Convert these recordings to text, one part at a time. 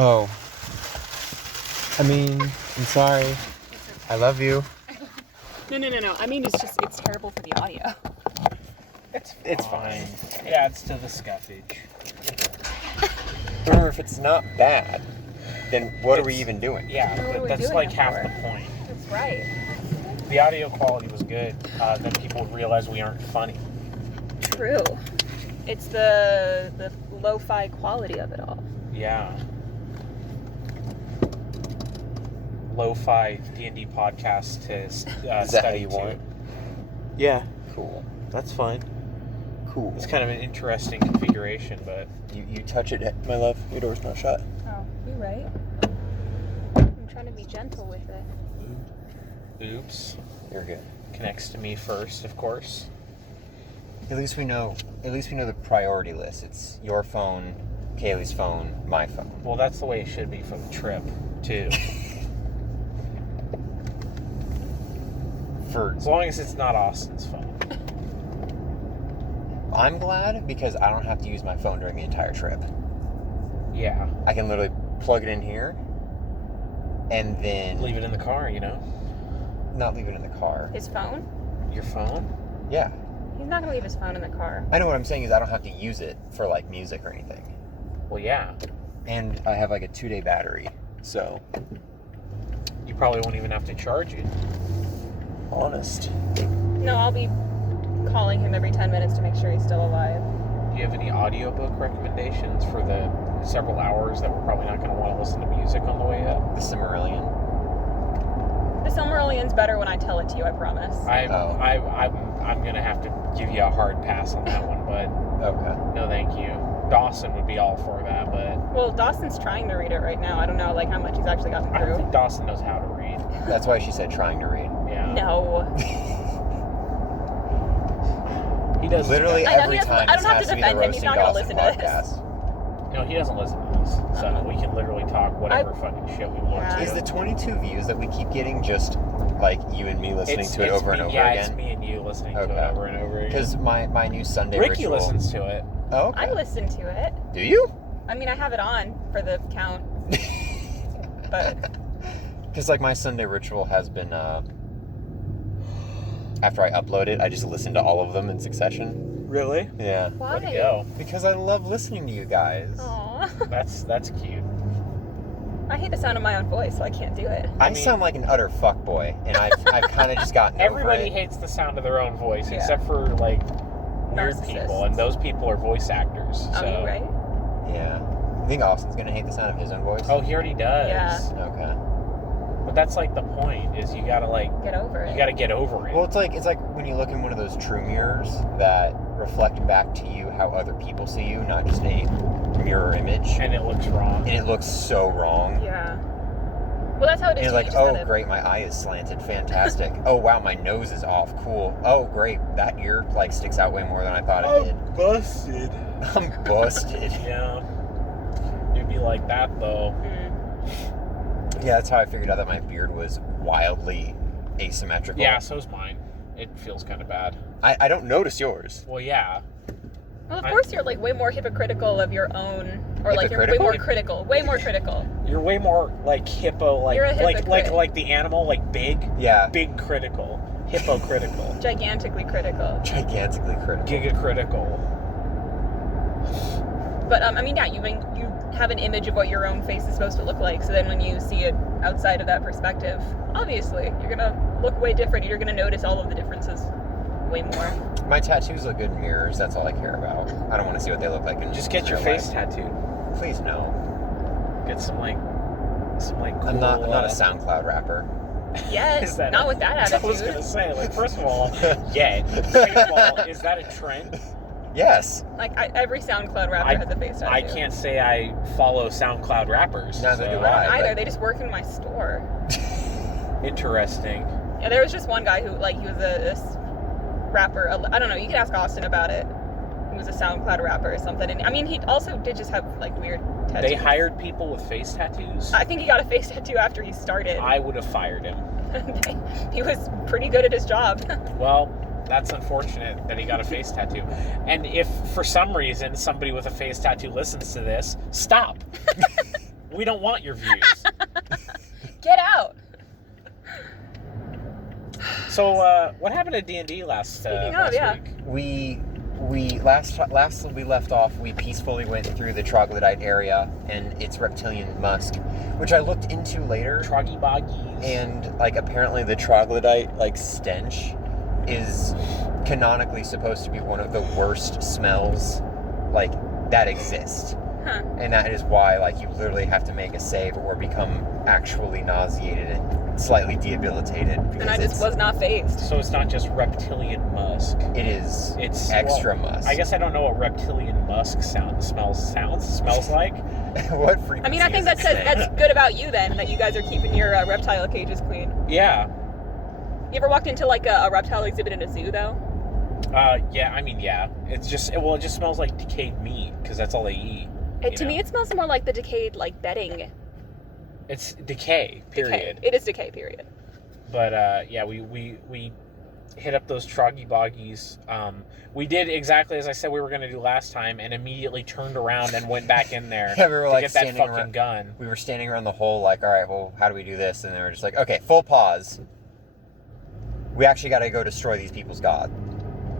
Oh. I mean, I'm sorry. I love you. No. I mean, it's terrible for the audio. It's fine. It adds to the scuffage. Or if it's not bad, then what are we even doing? Yeah, What are we that's doing like it half for? the point. That's right. The audio quality was good. Then people would realize we aren't funny. True. It's the lo-fi quality of it all. Yeah. Lo-fi DnD podcast to Is that how study you to. want it? Yeah, Cool. that's fine. Cool. It's kind of an interesting configuration, but You touch it, my love. Your door's not shut. Oh, you're right. I'm trying to be gentle with it. oops. You're good. Connects to me first, of course. At least we know the priority list. It's your phone, Kaylee's phone, my phone. Well, that's the way it should be for the trip, too. As long as it's not Austin's phone. I'm glad because I don't have to use my phone during the entire trip. Yeah. I can literally plug it in here and then Leave it in the car, you know? not leave it in the car. His phone? Your phone? Yeah. He's not gonna leave his phone in the car. I know what I'm saying is I don't have to use it for like music or anything. Well, yeah. And I have like a 2-day battery. So, You probably won't even have to charge it. honest. No, I'll be calling him every 10 minutes to make sure he's still alive. Do you have any audiobook recommendations for the several hours that we're probably not going to want to listen to music on the way up? The Cimmerillion. The Silmarillion's better when I tell it to you, I promise. I'm going to have to give you a hard pass on that one, but Okay. no thank you. Dawson would be all for that, but Well, Dawson's trying to read it right now. I don't know, like, how much he's actually gotten I don't through. think Dawson knows how to read. That's why she said trying to read. Yeah. No. He does. Literally I know, every he doesn't- time I this don't have has to to be the defend him. He's Roasting not gonna Dawson listen to this. podcast. No, he doesn't listen to this, so we can literally talk whatever fucking shit we want Yeah. to. Is the 22 views that we keep getting just like you and me listening to it over and over yeah, again? it's me and you listening to Okay. it over and over again. Because my new Sunday Ricky ritual... listens to it. Oh, okay. I listen to it. Do you? I mean, I have it on for the count, but Because like my Sunday ritual has been after I upload it, I just listen to all of them in succession. Really? Yeah. why? Way to go. Because I love listening to you guys. Aw. That's cute. I hate the sound of my own voice, so I can't do it. I I mean- sound like an utter fuckboy, and I've kind of just gotten Everybody over it. hates the sound of their own voice, Yeah. except for like weird Narcissists. people, and those people are voice actors. So. Oh, you right? Yeah. You think Austin's gonna hate the sound of his own voice? Oh, he already does. Yeah. Okay. But that's like the point. Is you gotta Get over it. you gotta get over it. Well, it's like when you look in one of those true mirrors that reflect back to you how other people see you, not just a mirror image. And it looks wrong. And it looks so wrong. Yeah. Well, that's how it And is. you're too. like, You just oh, gotta- great, my eye is slanted. Fantastic. Oh, wow, my nose is off. Cool. Oh, great, that ear, like, sticks out way more than I thought it did. busted. I'm busted. Yeah. You'd be like that though. Mm. Yeah, that's how I figured out that my beard was wildly asymmetrical. Yeah, so's mine. It feels kind of bad. I don't notice yours. Well, yeah. Well, of course, you're like way more hypocritical of your own, or like you're way Hypocritical? more critical. Way more critical. You're way more like hippo, like You're a like hypocrite. the animal, like big, Yeah. big critical, hypocritical, Gigantically critical. Gigantically critical. gigacritical. But I mean, yeah, you have an image of what your own face is supposed to look like. So then when you see it outside of that perspective, obviously you're gonna look way different. You're gonna notice all of the differences way more. My tattoos look good in mirrors. That's all I care about. I don't want to see what they look like in Just get your real face life. tattooed. Please no. Get some like cool, I'm not a SoundCloud rapper. Yes, Is that not with that I was attitude. gonna say, like, first of all, yeah. Second of all, is that a trend? Yes. Like every SoundCloud rapper has a face tattoo. I can't say I follow SoundCloud rappers. Neither so- do I don't but- either. They just work in my store. Interesting. Yeah, there was just one guy who, like, he was this rapper. I don't know. You can ask Austin about it. He was a SoundCloud rapper or something. And I mean, he also did just have like weird tattoos. They hired people with face tattoos. I think he got a face tattoo after he started. I would have fired him. He was pretty good at his job. Well, that's unfortunate that he got a face tattoo. And if for some reason somebody with a face tattoo listens to this, stop. We don't want your views. Get out. So, what happened at D&D last week? We last we left off, we peacefully went through the troglodyte area and its reptilian musk, which I looked into later. Troggy boggies. And like apparently the troglodyte like stench is canonically supposed to be one of the worst smells like that exist. Huh. And that is why like you literally have to make a save or become actually nauseated and slightly debilitated. And I just was not phased. So it's not just reptilian musk. It's extra musk. I guess I don't know what reptilian musk smells like. What frequency? I mean, I think that says that's good about you then, that you guys are keeping your reptile cages clean. Yeah. You ever walked into like a reptile exhibit in a zoo though? Yeah. I mean, yeah. It just smells like decayed meat because that's all they eat. To me, it smells more like the decayed like bedding. It's decay. Period. Decay. It is decay. Period. But yeah, we hit up those troggy boggies. We did exactly as I said we were going to do last time, and immediately turned around and went back in there yeah, we were, to get that fucking gun. We were standing around the hole, like, all right, well, how do we do this? And they were just like, okay, full pause. We actually got to go destroy these people's god.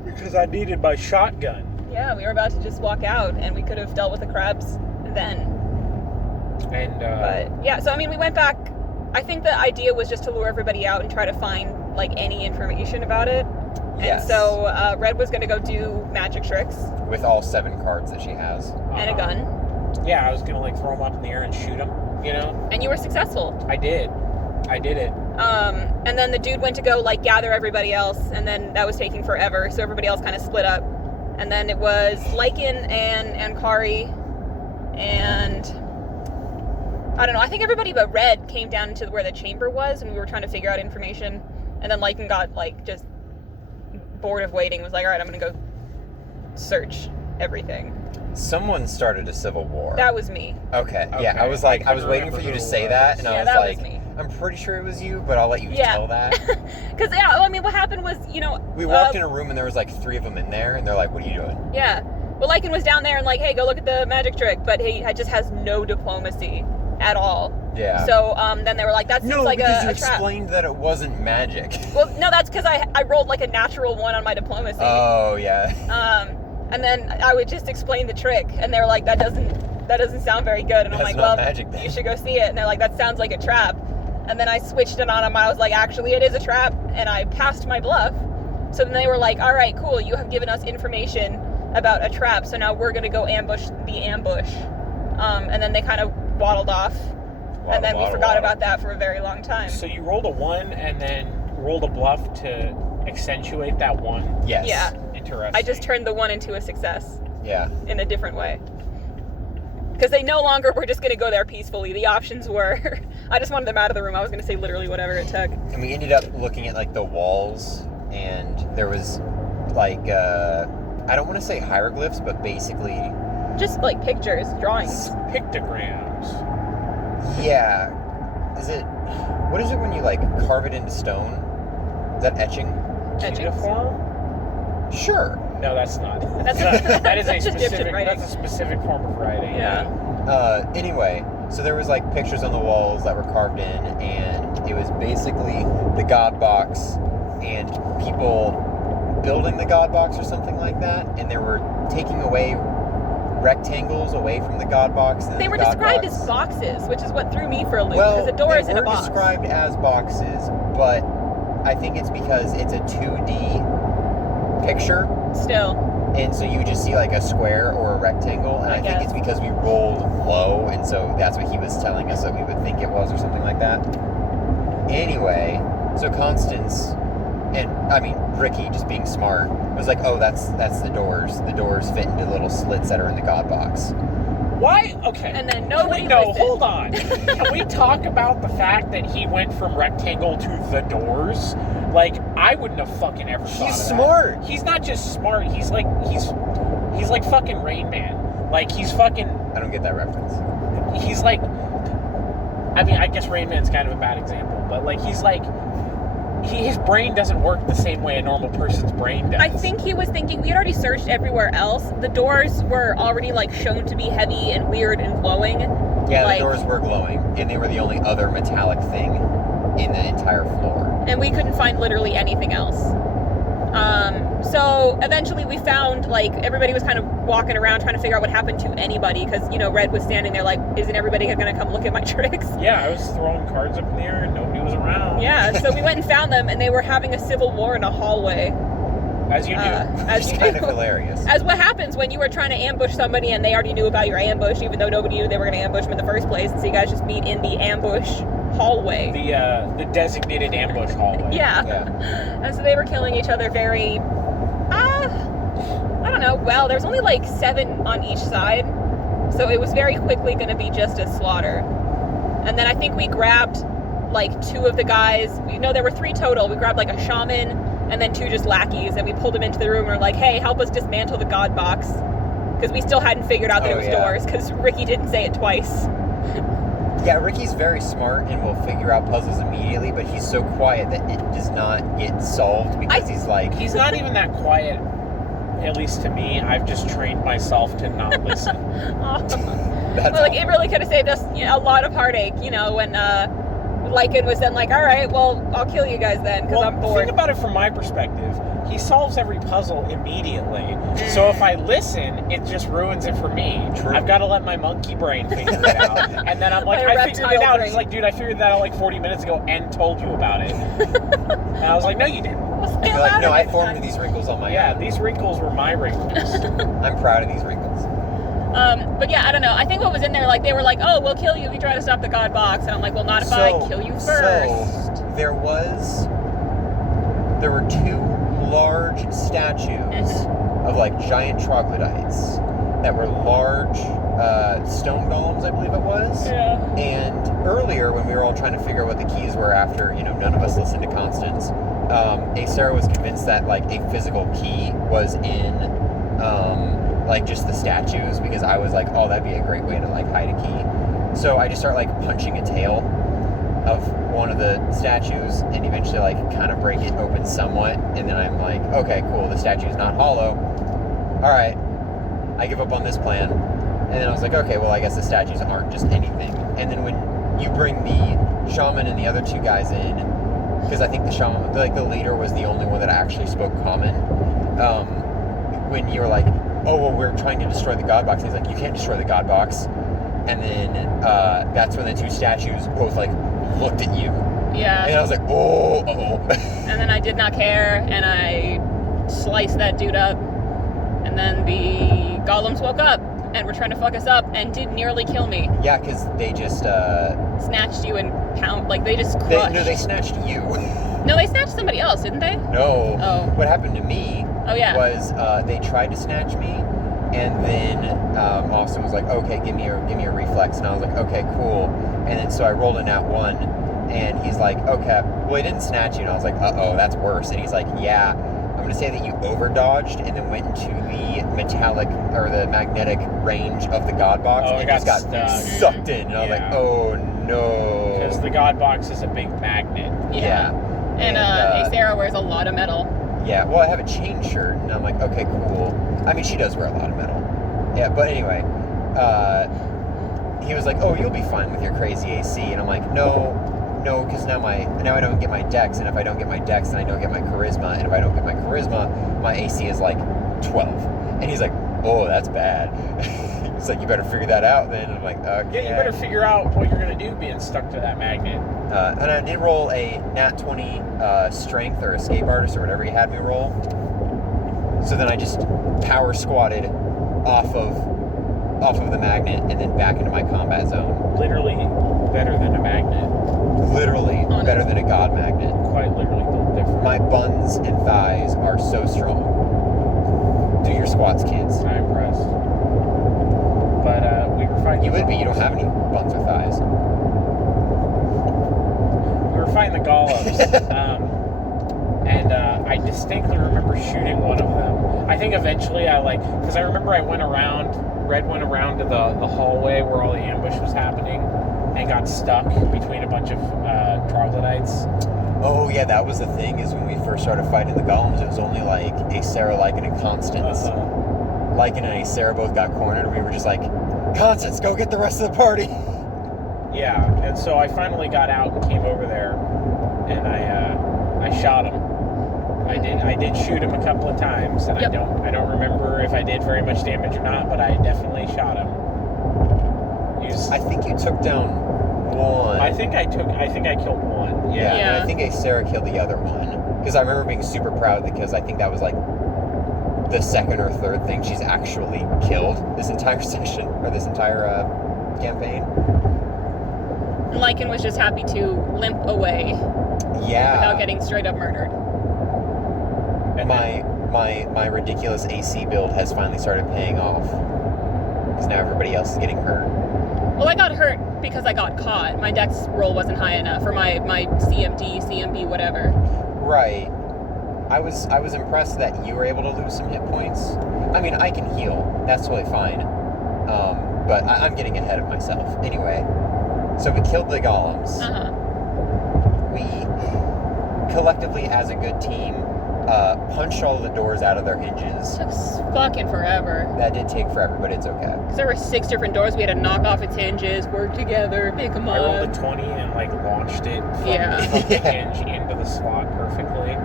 Because I needed my shotgun. Yeah, we were about to just walk out, and we could have dealt with the crabs then. And but yeah, so I mean, we went back. I think the idea was just to lure everybody out and try to find like any information about it. Yes. And so Red was going to go do magic tricks with all 7 cards that she has and a gun. Yeah, I was gonna like throw them up in the air and shoot them. You know. And you were successful. I did it. And then the dude went to go like gather everybody else, and then that was taking forever. So everybody else kind of split up. And then it was Lycan and Kari, and I don't know. I think everybody but Red came down to where the chamber was, and we were trying to figure out information. And then Lycan got like just bored of waiting. Was like, all right, I'm gonna go search everything. Someone started a civil war. That was me. Okay. Yeah, I was like, I was waiting for you to say that, and I was like, was me. I'm pretty sure it was you, but I'll let you tell that. Because I mean, what happened was, we walked in a room and there was like 3 of them in there, and they're like, "What are you doing?" Yeah. Well, Lycan was down there and like, "Hey, go look at the magic trick," but he just has no diplomacy at all. Yeah. So then they were like, "That seems like a trap." No, because you explained that it wasn't magic. Well, no, that's because I rolled like a natural 1 on my diplomacy. Oh yeah. And then I would just explain the trick, and they were like, "That doesn't sound very good," and I'm like, "Well, magic, then. You should go see it." And they're like, "That sounds like a trap." And then I switched it on them. I was like, "Actually, it is a trap," and I passed my bluff. So then they were like, "All right, cool. You have given us information about a trap, so now we're gonna go ambush the ambush." And then they kind of waddled off, and then we forgot about that for a very long time. So you rolled a 1 and then rolled a bluff to accentuate that 1? Yes. Yeah. Interesting. I just turned the 1 into a success. Yeah. In a different way. Because they no longer were just going to go there peacefully. The options were, I just wanted them out of the room. I was going to say literally whatever it took. And we ended up looking at like the walls, and there was like, I don't want to say hieroglyphs, but basically... just like pictures, drawings. Pictograms. Yeah. What is it when you like carve it into stone? Is that etching? Cuneiform? Sure. No, that's not. That is that's a just specific. writing. That's a specific form of writing. Yeah. Anyway, so there was like pictures on the walls that were carved in, and it was basically the God box and people building the God box or something like that, and they were taking away rectangles away from the God box. And they were described as boxes, which is what threw me for a loop, well, because a door is in a box. They were described as boxes, but I think it's because it's a 2D picture. Still. And so you just see like a square or a rectangle, and I think it's because we rolled low, and so that's what he was telling us that we would think it was or something like that. Anyway, so Constance, and I mean Ricky, just being smart, was like, "Oh, that's the doors. The doors fit into little slits that are in the God box." Why? Okay. And then nobody No, listened. hold on. Can we talk about the fact that he went from rectangle to the doors? Like, I wouldn't have fucking ever thought of that. He's smart. He's not just smart. He's like fucking Rain Man. Like, he's fucking... I don't get that reference. He's like... I mean, I guess Rain Man's kind of a bad example, but like, he's like... his brain doesn't work the same way a normal person's brain does. I think he was thinking, we had already searched everywhere else. The doors were already like shown to be heavy and weird and glowing. Yeah, like, the doors were glowing, and they were the only other metallic thing in the entire floor. And we couldn't find literally anything else. So eventually we found, like, everybody was kind of walking around trying to figure out what happened to anybody, because, you know, Red was standing there like, isn't everybody going to come look at my tricks? Yeah, I was throwing cards up in the air and nobody was around. Yeah, so we went and found them, and they were having a civil war in a hallway. As you do. As you kind do. of hilarious. As what happens when you were trying to ambush somebody and they already knew about your ambush, even though nobody knew they were going to ambush them in the first place, and so you guys just meet in the ambush hallway. The designated ambush hallway. Yeah. And so they were killing each other very, I don't know, well, there's only like 7 on each side, so it was very quickly going to be just a slaughter. And then I think we grabbed like 2 of the guys, there were 3 total, we grabbed like a shaman and then 2 just lackeys, and we pulled them into the room and were like, hey, help us dismantle the god box, because we still hadn't figured out that it was doors, because Ricky didn't say it twice. Yeah, Ricky's very smart and will figure out puzzles immediately, but he's so quiet that it does not get solved because he's like... He's not even that quiet, at least to me. I've just trained myself to not listen. Like, it really could have saved us a lot of heartache, when Lycan was then like, all right, well, I'll kill you guys then, because I'm bored. Think about it from my perspective. He solves every puzzle immediately. So if I listen, it just ruins it for me. True. I've got to let my monkey brain figure it out. And then I'm like, I figured it out. He's like, dude, I figured that out like 40 minutes ago and told you about it. And I was like, no, you didn't. You're like, no, I formed these wrinkles on my own. Yeah, these wrinkles were my wrinkles. I'm proud of these wrinkles. But yeah, I don't know. I think what was in there, like, they were like, oh, we'll kill you if you try to stop the god box. And I'm like, well, not if I kill you first. So there were 2 large statues of like giant troglodytes that were large stone golems, I believe it was. Yeah. And earlier, when we were all trying to figure out what the keys were after, none of us listened to Constance, Sarah was convinced that like a physical key was in like just the statues, because I was like, oh, that'd be a great way to like hide a key. So I just start like punching a tail of one of the statues and eventually like kind of break it open somewhat, and then I'm like, okay, cool, the statue's not hollow. All right, I give up on this plan. And then I was like, okay, well, I guess the statues aren't just anything. And then when you bring the shaman and the other 2 guys in, because I think the shaman, like the leader, was the only one that actually spoke common, when you were like, oh, well, we're trying to destroy the god box, and he's like, you can't destroy the god box. And then that's when the 2 statues both like looked at you. Yeah. And I was like, oh, uh-oh. And then I did not care, and I sliced that dude up. And then the golems woke up and were trying to fuck us up and did nearly kill me. Yeah, because they just... snatched you and they just crushed. They snatched you. No, they snatched somebody else, didn't they? No. Oh. What happened to me was they tried to snatch me, and then Austin was like, okay, give me a reflex. And I was like, okay, cool. And then so I rolled a nat 1, and he's like, okay, well, he didn't snatch you. And I was like, uh-oh, that's worse. And he's like, yeah, I'm going to say that you over-dodged and then went into the metallic or the magnetic range of the god box and just got sucked in. And I was like, oh, no. Because the god box is a big magnet. Yeah. And Sarah wears a lot of metal. Yeah, well, I have a chain shirt, and I'm like, okay, cool. I mean, she does wear a lot of metal. Yeah, but anyway, he was like, oh, you'll be fine with your crazy AC. And I'm like, no, because now I don't get my dex, and if I don't get my dex, then I don't get my charisma, and if I don't get my charisma, my AC is like 12. And he's like, oh, that's bad. He's like, you better figure that out then. I'm like, okay. Yeah, you better figure out what you're going to do being stuck to that magnet. And I did roll a nat 20 strength or escape artist or whatever he had me roll. So then I just power squatted off of the magnet and then back into my combat zone. Literally better than a magnet. Literally better than a god magnet. Quite literally built different. My buns and thighs are so strong. Do your squats, kids. I'm impressed. But we were fighting. You would be. You don't have any buns or thighs. We were fighting the golems, and I distinctly remember shooting one of them. I think eventually because I remember Red went around to the hallway where all the ambush was happening, and got stuck between a bunch of troglodytes. Oh yeah, that was the thing. Is when we first started fighting the golems, it was only like a Sarah, Lycan, and Constance. Lycan and a Sarah both got cornered. We were just like, Constance, go get the rest of the party. Yeah, and so I finally got out and came over there, and I shot him. I did shoot him a couple of times, and Yep. I don't remember if I did very much damage or not, but I definitely shot him. I think you took down one. I think I killed one. Yeah, Yeah. and I think Sarah killed the other one. Because I remember being super proud because I think that was like the second or third thing she's actually killed this entire session, or this entire campaign. Lycan was just happy to limp away Yeah. without getting straight up murdered. And My ridiculous AC build has finally started paying off. Because now everybody else is getting hurt. Well, I got hurt because I got caught. My dex roll wasn't high enough for my CMD, CMB, whatever. Right. I was impressed that you were able to lose some hit points. I mean, I can heal. That's totally fine. But I'm getting ahead of myself. Anyway, so we killed the golems. Uh-huh. We collectively, as a good team, punched all the doors out of their hinges. Took fucking forever. That did take forever, but it's okay. Because there were 6 different doors. We had to knock off its hinges, work together, pick them I rolled up. a 20 and like launched it from, Yeah. from the hinge into the slot perfectly.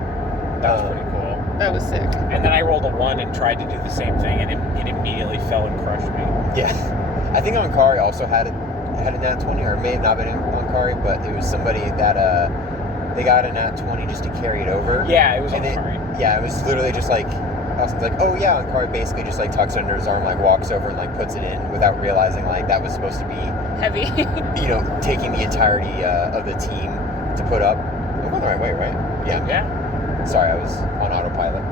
That was pretty cool. That was sick. And then I rolled a 1 and tried to do the same thing, and it immediately fell and crushed me. Yeah. I think Ankari also had a nat 20, or it may have not been Ankari, but it was somebody that they got a nat 20 just to carry it over. Yeah, it was And Ankari. Yeah, it was literally just like, Austin's like, oh yeah, Ankari basically just like tucks it under his arm, like walks over and like puts it in without realizing like that was supposed to be, Heavy. Taking the entirety of the team to put up. I'm going the right way, right? Yeah. Yeah. Sorry, I was on autopilot.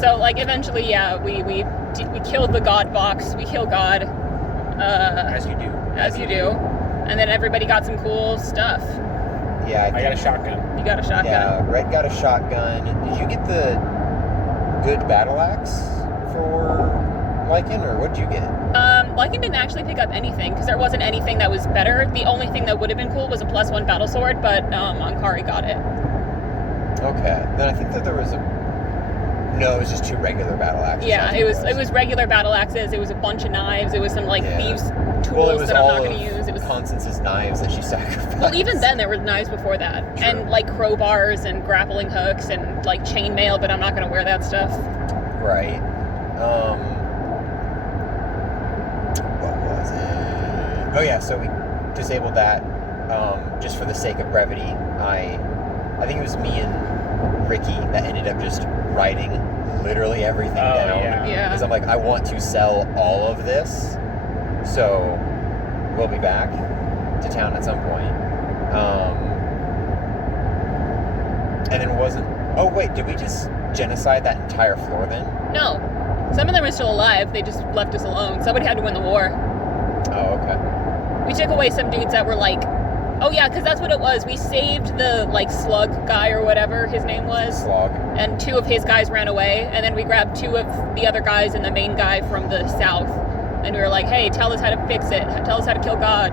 So, like, eventually, yeah, we killed the God box. We kill God. As you do. As you do. And then everybody got some cool stuff. Yeah, I got a shotgun. You got a shotgun. Yeah, Red got a shotgun. Did you get the good battle axe for Lycan, or what did you get? Lycan didn't actually pick up anything because there wasn't anything that was better. The only thing that would have been cool was a +1 battle sword, but Ankari got it. Okay, then I think that there was no, it was just 2 regular battle axes. Yeah, That's what it was regular battle axes. It was a bunch of knives. It was some like Yeah. thieves tools Well, it was that I'm all not going of to use. It was Constance's knives that she sacrificed. well, even then there were knives before that, True. and like crowbars and grappling hooks and like chainmail. But I'm not going to wear that stuff. Right. What was it? Oh yeah, so we disabled that just for the sake of brevity. I think it was me and Ricky that ended up just writing literally everything down. Yeah. Because I'm like, I want to sell all of this, so we'll be back to town at some point. And then oh wait, did we just genocide that entire floor then? No, some of them are still alive. They just left us alone. Somebody had to win the war. Oh, okay. We took away some dudes that were like, oh yeah, because that's what it was. We saved the like slug guy or whatever his name was. Slog. And 2 of his guys ran away, and then we grabbed 2 of the other guys and the main guy from the south, and we were like, hey, tell us how to fix it. Tell us how to kill God.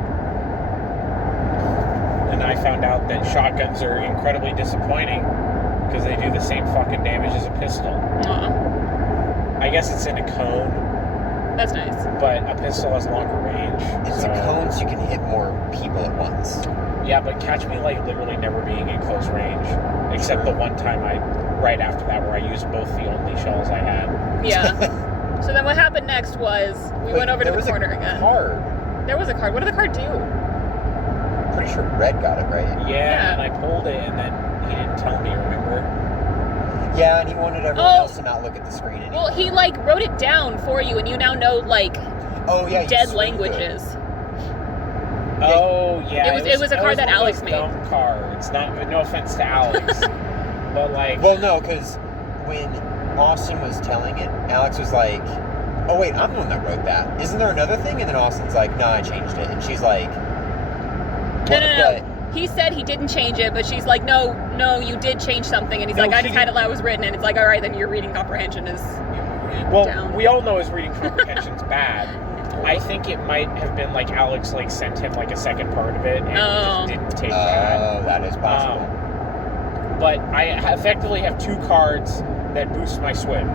And I found out that shotguns are incredibly disappointing because they do the same fucking damage as a pistol. I guess it's in a cone, That's nice. but a pistol has longer range. It's so. a cone, so you can hit more people at once. Yeah, but catch me like literally never being in close range, except the one time right after that where I used both the only shells I had. Yeah. So then what happened next was we went over to the corner again. Card. There was a card. What did the card do? Pretty sure Red got it, right? Yeah, and I pulled it, and then he didn't tell me, remember? Yeah, and he wanted everyone else to not look at the screen anymore. Well, he like wrote it down for you, and you now know like you dead swing languages. Oh, yeah. It was a card that one of Alex those made. Dumb cards. No offense to Alex, but like. Well, no, because when Austin was telling it, Alex was like, "Oh wait, I'm the one that wrote that. Isn't there another thing?" And then Austin's like, "No, I changed it." And she's like, No. He said he didn't change it, but she's like, no, you did change something. And he's No, like, I she just had it how it was written. And it's like, all right, then your reading comprehension is Well, down. we all know his reading comprehension's bad. I think it might have been like Alex like sent him like a second part of it and he just didn't take that. "Oh, that is possible." But I effectively have 2 cards that boost my swim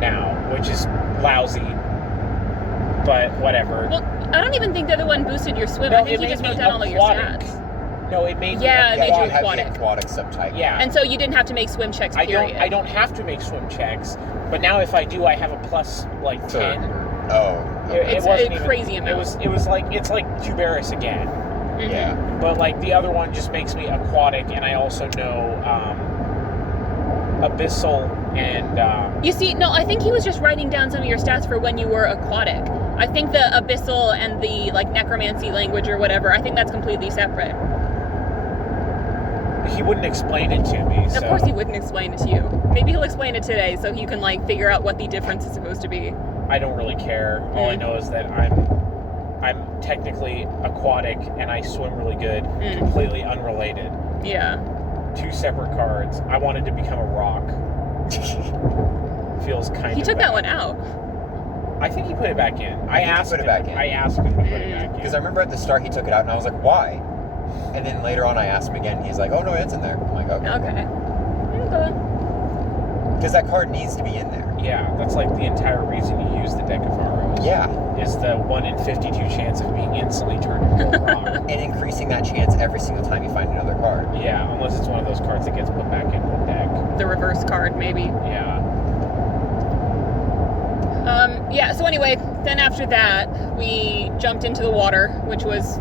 now, which is lousy. but whatever. Well, I don't even think the other one boosted your swim. No, I think it you just made wrote me down all of your aquatic. stats. No, it made Yeah, it me made you have aquatic. the aquatic subtype. Yeah. And so you didn't have to make swim checks, period. I don't have to make swim checks, but now if I do, I have a plus like 10. Oh. Okay. It's wasn't a even, crazy amount. It was like it's like Tuberis again. Mhm. Yeah. But like the other one just makes me aquatic, and I also know abyssal and. You see, no, I think he was just writing down some of your stats for when you were aquatic. I think the abyssal and the like necromancy language or whatever, I think that's completely separate. He wouldn't explain it to me. So. Of course he wouldn't explain it to you. Maybe he'll explain it today so you can like figure out what the difference is supposed to be. I don't really care. All I know is that I'm technically aquatic and I swim really good. Completely unrelated. Yeah. 2 separate cards. I wanted to become a rock. Feels kind of He took bad. that one out. I think he put it back in. I asked him to put it back in. Because I remember at the start he took it out and I was like, why? And then later on I asked him again and he's like, oh no, it's in there. I'm like, okay. Because that card needs to be in there. Yeah, that's like the entire reason you use the deck of Pharaohs. Yeah. Is the 1 in 52 chance of being instantly turned into a rock. And increasing that chance every single time you find another card. Yeah, unless it's one of those cards that gets put back into the deck. The reverse card, maybe. Yeah. Yeah, so anyway, then after that, we jumped into the water, which was,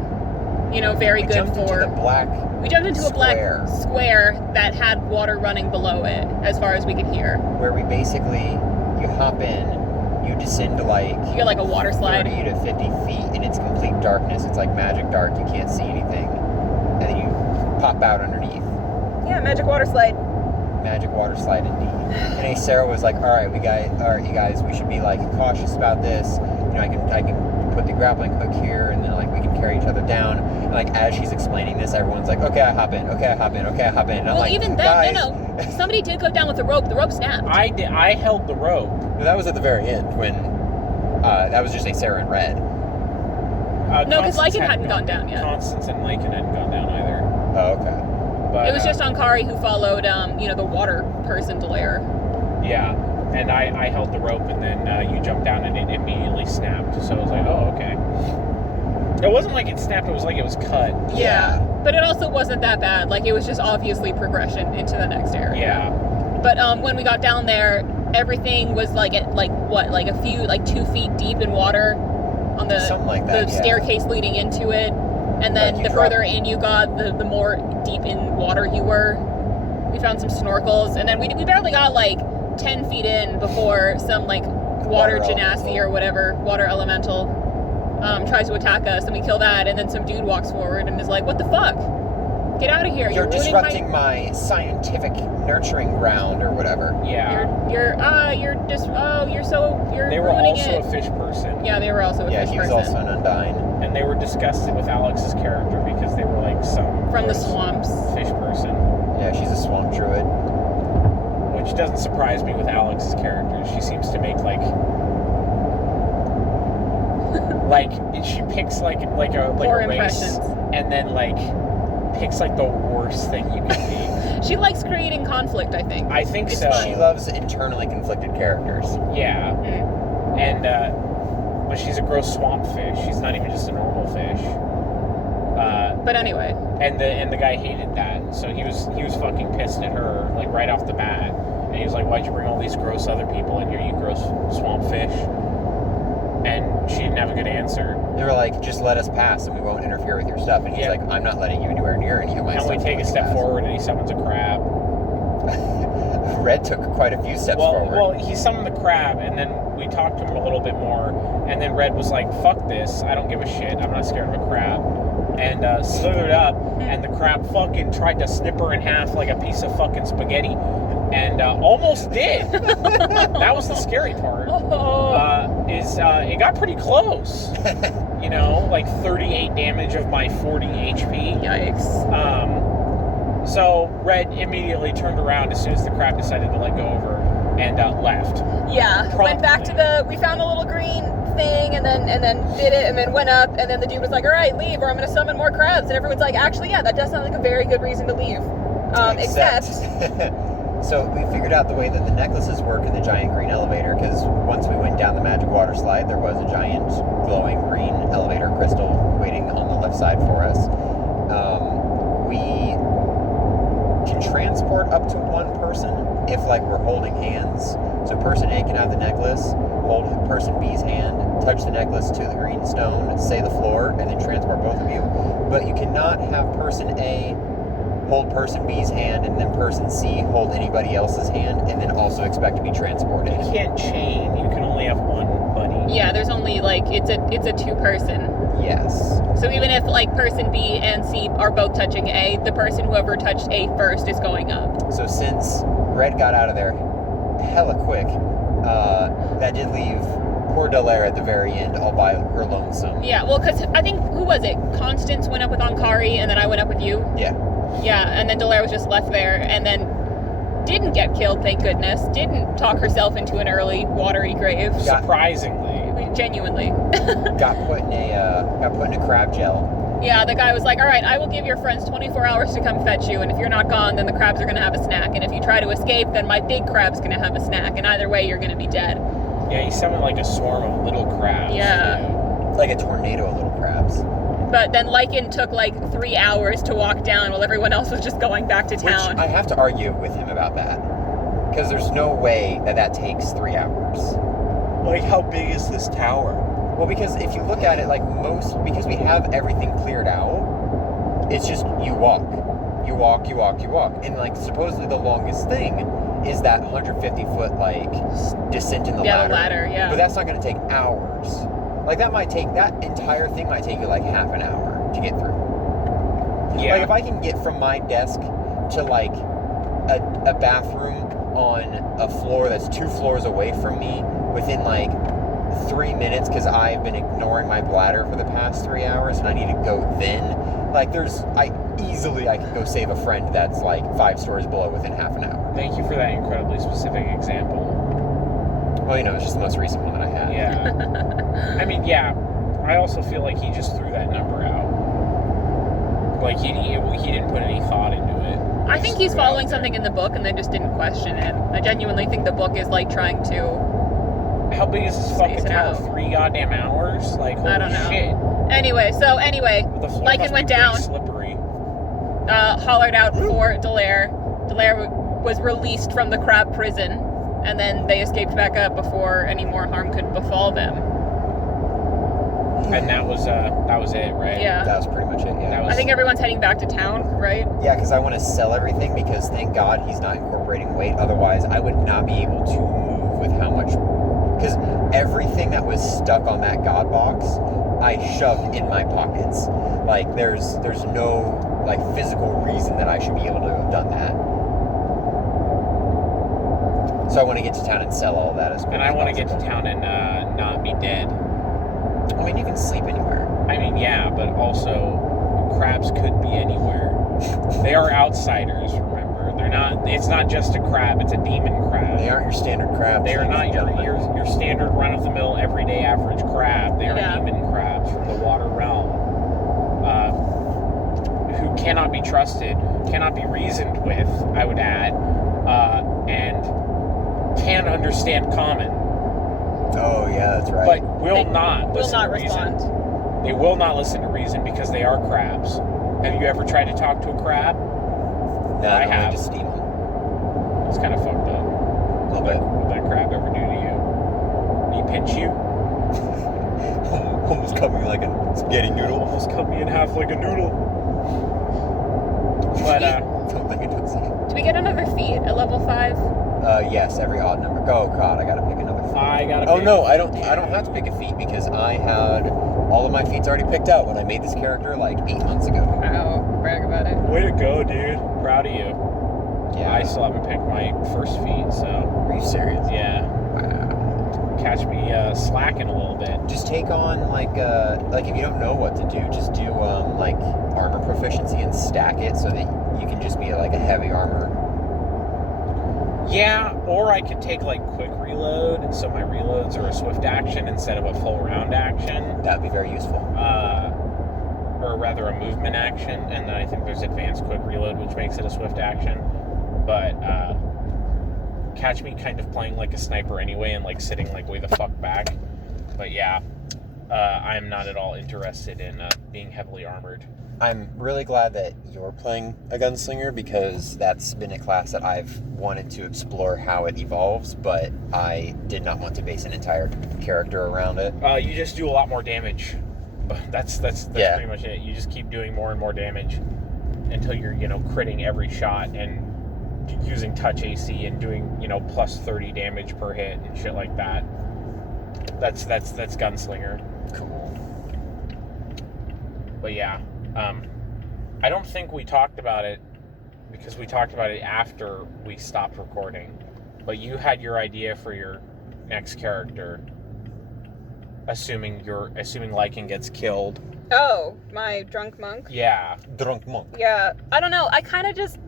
very good Into the black We jumped into a black square that had water running below it, as far as we could hear. Where we basically, you hop in, you descend to like... You get like a water slide. 30 to 50 feet, and it's complete darkness. It's like magic dark, you can't see anything. And then you pop out underneath. Yeah, magic water slide. Magic water slide indeed. And Sarah was like, all right, you guys, we should be like cautious about this. I can put the grappling hook here, and then like we can carry each other down. And like as she's explaining this, everyone's like, okay, I hop in. Okay, I hop in. Okay, I hop in. And I'm like, even then, no. Somebody did go down with the rope. The rope snapped. I did. I held the rope. No, that was at the very end when that was just Sarah in red. No, because Lycan hadn't gone down yet. Constance and Lycan hadn't gone down either. Oh, okay. But, it was just Ankari who followed, the water person to lair. Yeah, and I held the rope, and then you jumped down, and it immediately snapped. So I was like, oh, okay. It wasn't like it snapped; it was like it was cut. Yeah, but it also wasn't that bad. Like it was just obviously progression into the next area. Yeah. But when we got down there, everything was like at a few 2 feet deep in water on the something like that, the staircase leading into it. And then the further in you got, the more deep in water you were. We found some snorkels, and then we barely got 10 feet in before some water genasi or whatever, water elemental, tries to attack us, and we kill that, and then some dude walks forward and is like, what the fuck? Get out of here. You're disrupting my scientific nurturing ground or whatever. Yeah. You're They were ruining also it. a fish person. Yeah, they were also a fish person. Yeah, he was also an Undyne. And they were disgusted with Alex's character because they were some... From the swamps. Fish person. Yeah, she's a swamp druid. Which doesn't surprise me with Alex's character. She seems to make she picks like a race and then picks the worst thing you can be. She likes creating conflict, I think. I think it's so. fun. She loves internally conflicted characters. Yeah. And but she's a gross swamp fish. She's not even just a normal fish. But anyway. And the guy hated that, so he was fucking pissed at her right off the bat. And he was like, "Why'd you bring all these gross other people in here, you gross swamp fish?" And she didn't have a good answer. They were like, "Just let us pass, and we won't interfere with your stuff." And he's like, "I'm not letting you anywhere near any of my stuff." And we take a step forward, and he summons a crab. Red took quite a few steps forward. Well, he summoned the crab, and then we talked to him a little bit more, and then Red was like, "Fuck this! I don't give a shit. I'm not scared of a crab." And slithered up, and the crab fucking tried to snip her in half like a piece of fucking spaghetti, and almost did. That was the scary part. It got pretty close. 38 damage of my 40 HP. Yikes. So Red immediately turned around as soon as the crab decided to let go of her and left. Yeah, Promptly. went back to we found a little green thing and then did it and then went up and then the dude was like, all right, leave or I'm going to summon more crabs. And everyone's like, actually, yeah, that does sound like a very good reason to leave. Except So we figured out the way that the necklaces work in the giant green elevator, because once we went down the magic water slide, there was a giant glowing green elevator crystal waiting on the left side for us. We can transport up to one person if, like, we're holding hands. So person A can have the necklace, hold person B's hand, touch the necklace to the green stone, say the floor, and then transport both of you. But you cannot have person A hold person B's hand and then person C hold anybody else's hand and then also expect to be transported. You can't chain. You can only have one buddy. Yeah, there's only, like, it's a two-person. Yes. So even if, like, person B and C are both touching A, the person whoever touched A first is going up. So since Red got out of there hella quick, that did leave poor Delaire at the very end all by her lonesome. Yeah, well, because I think, who was it? Constance went up with Ankari, and then I went up with you. Yeah. Yeah, and then Delaire was just left there, and then didn't get killed, thank goodness. Didn't talk herself into an early watery grave. Surprisingly. Genuinely. got put in a crab gel. Yeah, the guy was like, all right, I will give your friends 24 hours to come fetch you, and if you're not gone, then the crabs are going to have a snack, and if you try to escape, then my big crab's going to have a snack, and either way, you're going to be dead. Yeah, he summoned like a swarm of little crabs. Yeah. Like a tornado of little crabs. But then Lycan took like 3 hours to walk down while everyone else was just going back to town. Which I have to argue with him about that. Because there's no way that takes 3 hours. Like, how big is this tower? Well, because if you look at it, like because we have everything cleared out, it's just you walk. You walk, you walk, you walk. And, like, supposedly the longest thing is that 150-foot, like, descent in the ladder. Yeah, the ladder, yeah. But that's not going to take hours. Like, that entire thing might take you, like, half an hour to get through. Yeah. Like, if I can get from my desk to, like, a bathroom on a floor that's 2 floors away from me within, like, 3 minutes, because I've been ignoring my bladder for the past 3 hours and I need to go then, like, I can go save a friend that's, like, 5 stories below within half an hour. Thank you for that incredibly specific example. Well, you know, it's just the most recent one that I had. Yeah. I mean, yeah. I also feel like he just threw that number out. Like, he didn't put any thought into it. I think he's following something in the book and they just didn't question it. I genuinely think the book is, like, trying to... How big is this fucking tower? 3 goddamn hours? Like, holy I don't know. shit. Anyway, The floor Lycan must went be down. pretty slippery. Hollered out for Delaire. Delaire was released from the crab prison, and then they escaped back up before any more harm could befall them. And that was it, right? Yeah. That was pretty much it, yeah. I think everyone's heading back to town, right? Yeah, because I want to sell everything, because thank God he's not incorporating weight. Otherwise, I would not be able to move with how much... Because everything that was stuck on that God box, I shoved in my pockets. Like, there's no, like, physical reason that I should be able to have done that. So I want to get to town and sell all that as quick And as I want to get possible. to town and not be dead. I mean, you can sleep anywhere. I mean, yeah, but also crabs could be anywhere. They are outsiders, remember. They're not. It's not just a crab. It's a demon crab. They aren't your standard crabs. They are not ladies and gentlemen. your standard run-of-the-mill, everyday average crab. They are demon crabs from the water realm, who cannot be trusted, cannot be reasoned with, I would add, and can understand common. Oh, yeah, that's right. But will not listen to reason. Respond. They will not listen to reason because they are crabs. Have you ever tried to talk to a crab? No, I only have. to steam them. It's kind of fucked up. A little bit. What that crab ever do to you? Did he pinch you? Almost cut me like a spaghetti noodle. Almost cut me in half like a noodle. But, Don't think I don't see it. Do we get another feat at level 5? Yes, every odd number. Oh God, I gotta pick another feat. I gotta Oh pick no, a I don't feat. have to pick a feat because I had all of my feats already picked out when I made this character like 8 months ago. Oh, brag about it. Way to go, dude. Proud of you. Yeah. I still haven't picked my first feat, so Are you serious? yeah. Wow. Catch me slacking a little bit. Just take on like if you don't know what to do, just do like armor proficiency and stack it so that you can just be like a heavy armor. Yeah, or I could take like quick reload, so my reloads are a swift action instead of a full round action. That'd be very useful. Or rather a movement action, and then I think there's advanced quick reload, which makes it a swift action. But catch me kind of playing like a sniper anyway and like sitting like way the fuck back. But yeah, I am not at all interested in being heavily armored. I'm really glad that you're playing a gunslinger because that's been a class that I've wanted to explore how it evolves, but I did not want to base an entire character around it. You just do a lot more damage. That's pretty much it. You just keep doing more and more damage until you're, critting every shot and using touch AC and doing, plus 30 damage per hit and shit like that. That's gunslinger. Cool. But yeah, I don't think we talked about it because we talked about it after we stopped recording. But you had your idea for your next character, assuming Lycan gets killed. Oh, my drunk monk? Yeah. Drunk monk. Yeah. I don't know. I kind of just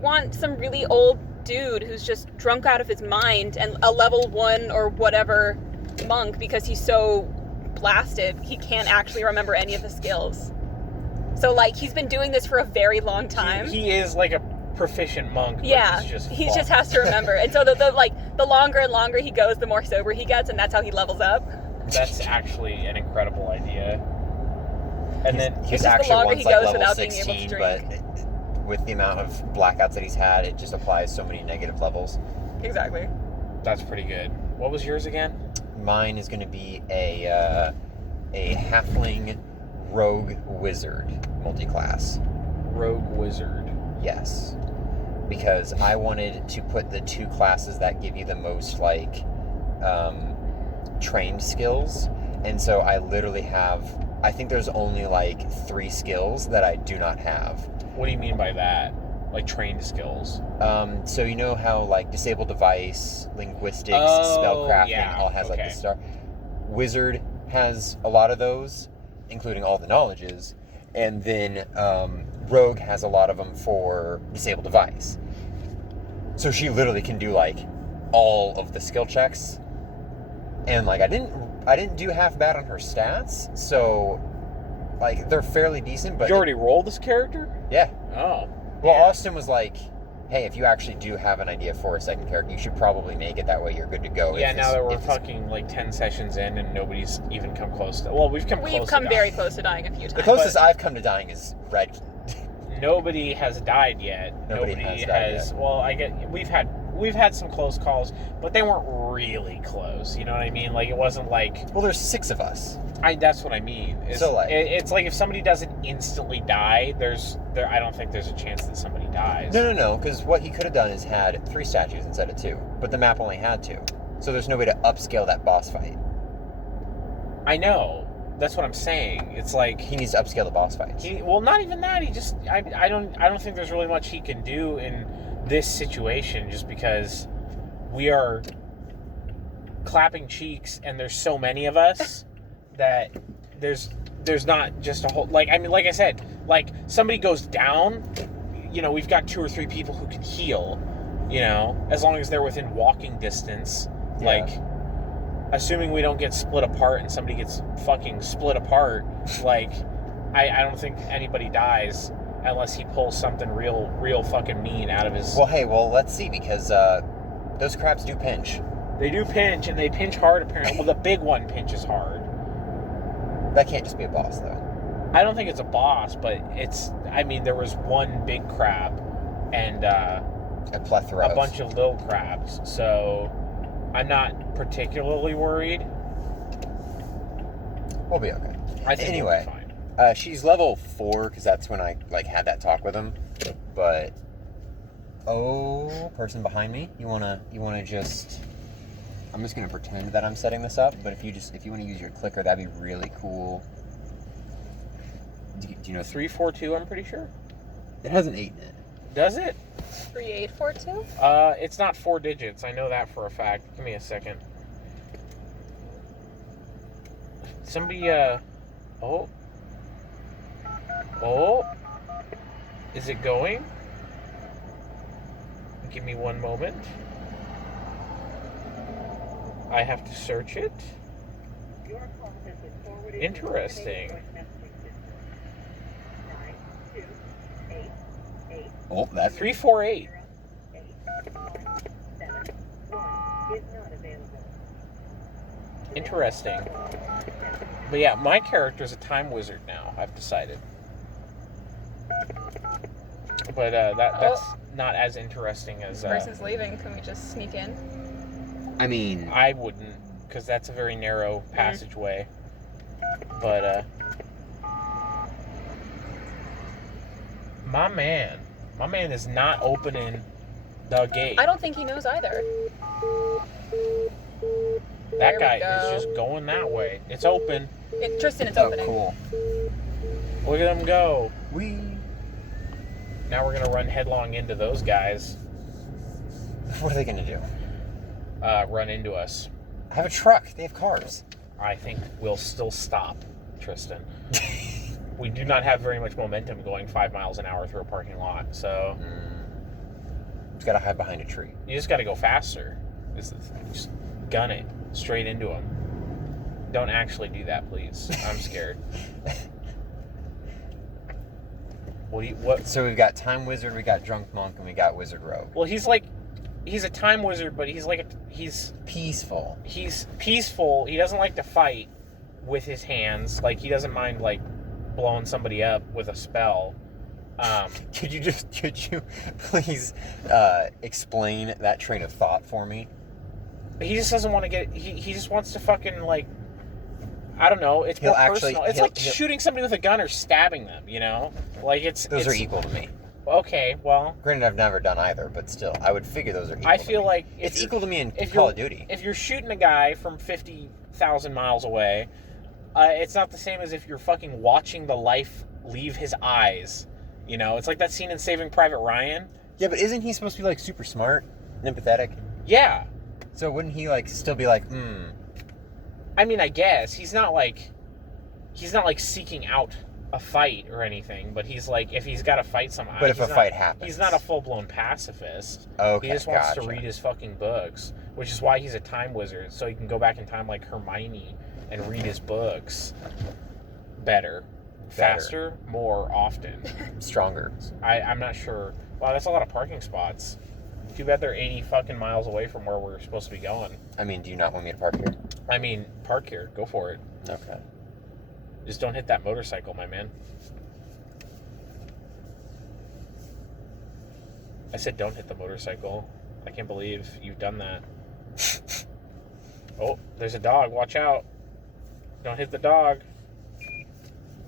want some really old dude who's just drunk out of his mind and a level 1 or whatever monk because he's so blasted he can't actually remember any of the skills. So, like, he's been doing this for a very long time. He is like a proficient monk. But yeah, he just has to remember. And so the longer and longer he goes, the more sober he gets, and that's how he levels up. That's actually an incredible idea. And then he's actually once like level 16, but with the amount of blackouts that he's had, it just applies so many negative levels. Exactly. That's pretty good. What was yours again? Mine is going to be a halfling rogue wizard multi-class. Rogue wizard. Yes. Because I wanted to put the two classes that give you the most, like, trained skills. And so I literally have, I think there's only, like, 3 skills that I do not have. What do you mean by that? Like, trained skills? So you know how, like, disable device, linguistics, spellcrafting all has, like, the star. Wizard has a lot of those, including all the knowledges. And then Rogue has a lot of them for disable device. So she literally can do, like, all of the skill checks. And, like, I didn't do half bad on her stats, so, like, they're fairly decent, but... Did you already roll this character? Yeah. Oh. Well, yeah. Austin was like, hey, if you actually do have an idea for a second character, you should probably make it. That way you're good to go. Yeah, now that we're fucking, like, 10 sessions in and nobody's even come close to... Well, we've come very close to dying a few times. The closest I've come to dying is Red. Nobody has died yet. Nobody has died yet. Well, I get... We've had some close calls, but they weren't really close. You know what I mean? Like, it wasn't like... Well, there's 6 of us. That's what I mean. It's like if somebody doesn't instantly die, I don't think there's a chance that somebody dies. No, because what he could have done is had 3 statues instead of 2, but the map only had 2. So there's no way to upscale that boss fight. I know. That's what I'm saying. It's like... He needs to upscale the boss fights. Well, not even that. He just... I don't think there's really much he can do in this situation just because we are clapping cheeks and there's so many of us that there's not just a whole... Like, I mean, like I said, like, somebody goes down, we've got 2 or 3 people who can heal, as long as they're within walking distance. Yeah. Like, assuming we don't get split apart and somebody gets fucking split apart, like, I don't think anybody dies unless he pulls something real fucking mean out of his... Well, let's see, because those crabs do pinch. They do pinch, and they pinch hard, apparently. Well, the big one pinches hard. That can't just be a boss, though. I don't think it's a boss, but there was one big crab, and a plethora a bunch of little crabs, so I'm not particularly worried. We'll be okay. I think anyway, we'll be fine. She's level 4 because that's when I had that talk with him. But person behind me, you wanna just? I'm just gonna pretend that I'm setting this up. But if you want to use your clicker, that'd be really cool. Do you know 342? I'm pretty sure. It has an 8 in it. Does it? 3842? It's not 4 digits. I know that for a fact. Give me a second. Somebody, Oh, is it going? Give me one moment. I have to search it. Interesting. Oh, that's 348. Interesting. But yeah, my character's a time wizard now, I've decided. But that's not as interesting as... This person's leaving. Can we just sneak in? I mean... I wouldn't, because that's a very narrow passageway. But, my man is not opening the gate. I don't think he knows either. That guy is just going that way. It's open. Tristan, it's opening. cool. Look at him go. Whee! Now we're gonna run headlong into those guys. What are they gonna do? Run into us. I have a truck. They have cars. I think we'll still stop, Tristan. We do not have very much momentum going 5 miles an hour through a parking lot, so... Just gotta hide behind a tree. You just gotta go faster. Just gun it straight into them. Don't actually do that, please. I'm scared. What? So we've got Time Wizard, we got Drunk Monk, and we got Wizard Rogue. Well, he's a time wizard, but he's peaceful. He's peaceful. He doesn't like to fight with his hands. Like, he doesn't mind, like, blowing somebody up with a spell. Could you please explain that train of thought for me? He just doesn't want to get... He just wants to fucking, like... I don't know. It's more personal. It's like shooting somebody with a gun or stabbing them, you know? Like, Those are equal to me. Okay, well... Granted, I've never done either, but still, I would figure those are equal I feel like... It's equal to me in Call of Duty. If you're shooting a guy from 50,000 miles away, it's not the same as if you're fucking watching the life leave his eyes. You know? It's like that scene in Saving Private Ryan. Yeah, but isn't he supposed to be, like, super smart and empathetic? Yeah. So wouldn't he, like, still be like, I mean, I guess. He's not like seeking out a fight or anything, but he's like, if he's got to fight somebody. But if a fight happens. He's not a full-blown pacifist. Okay, he just wants to read his fucking books, which is why he's a time wizard, so he can go back in time like Hermione and read his books better. Faster, more often. Stronger. I'm not sure. Wow, that's a lot of parking spots. Too bad they're 80 fucking miles away from where we're supposed to be going. I mean, do you not want me to park here? I mean, park here. Go for it. Okay. Just don't hit that motorcycle, my man. I said don't hit the motorcycle. I can't believe you've done that. Oh, there's a dog. Watch out. Don't hit the dog.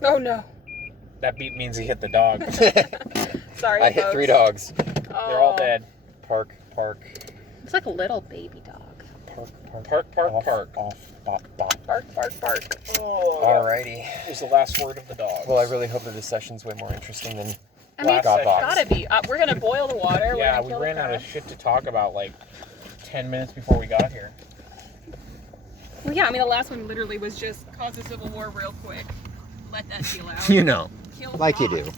Oh, no. That beep means he hit the dog. Sorry, I hit 3 dogs. Oh. They're all dead. Park. It's like a little baby dog. Park. Off. Bop. Bark. Oh, Alrighty. Was the last word of the dog. Well, I really hope that this session's way more interesting than I mean, it's God box. gotta be. We're gonna boil the water. Yeah, we ran out of shit to talk about like 10 minutes before we got here. Well, yeah, I mean, the last one literally was just cause a civil war real quick. Let that deal out. You know, Kill like you Fox. do.